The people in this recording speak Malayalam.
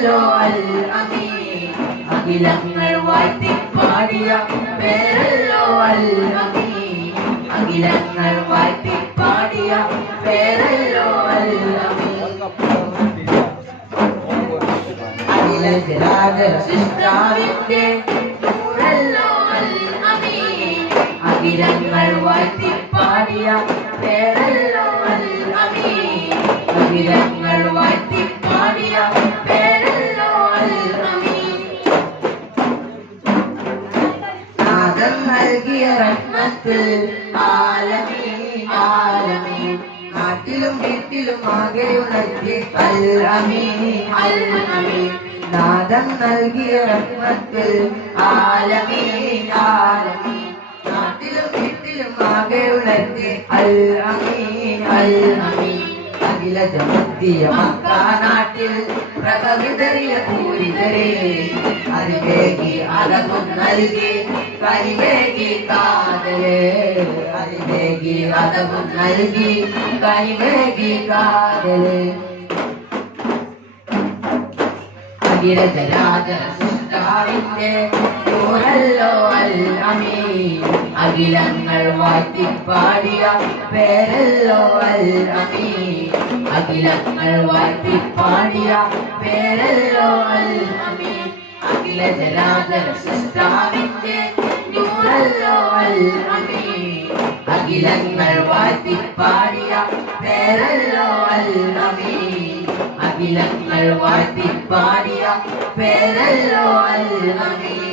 പേരല്ലോ അൽ അമീൻ അഖിലങ്ങൾ വാഴ്ത്തിപ്പാടിയ പേരല്ലോ അൽ അമീൻ അഖിലങ്ങൾ വാഴ്ത്തിപ്പാടിയ പേരല്ലോ അൽ അമീൻ അഖില ജലാധര സൃഷ്ടാവിന്റെ നൂറല്ലോ അൽ അമീൻ അഖിലങ്ങൾ വാഴ്ത്തിപ്പാടിയ പേരല്ലോ അൽ അമീൻ അഖിലങ്ങൾ വാഴ്ത്തിപ്പാടിയ പേരല്ലോ അൽ അമീൻ നാദം നൽകിയ റഹ്മത്ത് ആലമീൻ ആലമീൻ നാട്ടിലും വീട്ടിലും ആകെ ഉണർത്തി അൽ അമീൻ അൽ അമീൻ നാദം നൽകിയ റഹ്മത്ത് ആലമീൻ ആലമീൻ നാട്ടിലും വീട്ടിലും ആകെ ഉണർത്തി അൽ അമീൻ അൽ അമീൻ അഖില ജമത്തിയ മക്ക നാട്ടിൽ പ്രഭവിതറിയ പൂരിതരെ അറിവേകി അഴകും നൽകി കനിവേകി കാതലേ അറിവേകി അഴകും നൽകി കനിവേകി കാതലേ അഖില ജലാധര സൃഷ്ടാവിന്റെ നൂറല്ലോ അൽ അമീൻ അഖിലങ്ങൾ വാഴ്ത്തിപ്പാടിയ പേരല്ലോ അൽ അമീൻ അഖിലങ്ങൾ വാഴ്ത്തിപ്പാടിയ പേരല്ലോ അൽ അമീൻ അഖില ജലാധര സൃഷ്ടാവിന്റെ നൂറല്ലോ അൽ അമീൻ അഖിലങ്ങൾ വാഴ്ത്തിപ്പാടിയ പേരല്ലോ അൽ അമീൻ അഖിലങ്ങൾ വാഴ്ത്തിപ്പാടിയ പേരല്ലോ അൽ അമീൻ